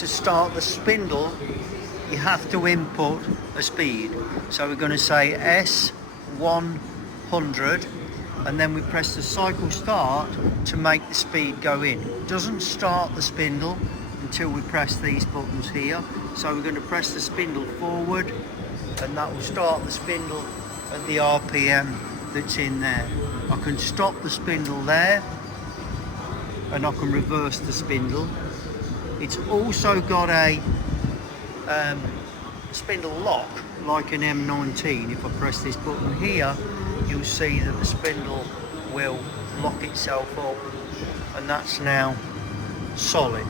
to start the spindle, you have to input a speed. So we're going to say S100, and then we press the cycle start to make the speed go in. It doesn't start the spindle until we press these buttons here. So we're going to press the spindle forward, and that will start the spindle at the RPM that's in there. I can stop the spindle there, and I can reverse the spindle. It's also got a spindle lock like an M19. If I press this button here, you'll see that the spindle will lock itself up, and that's now solid.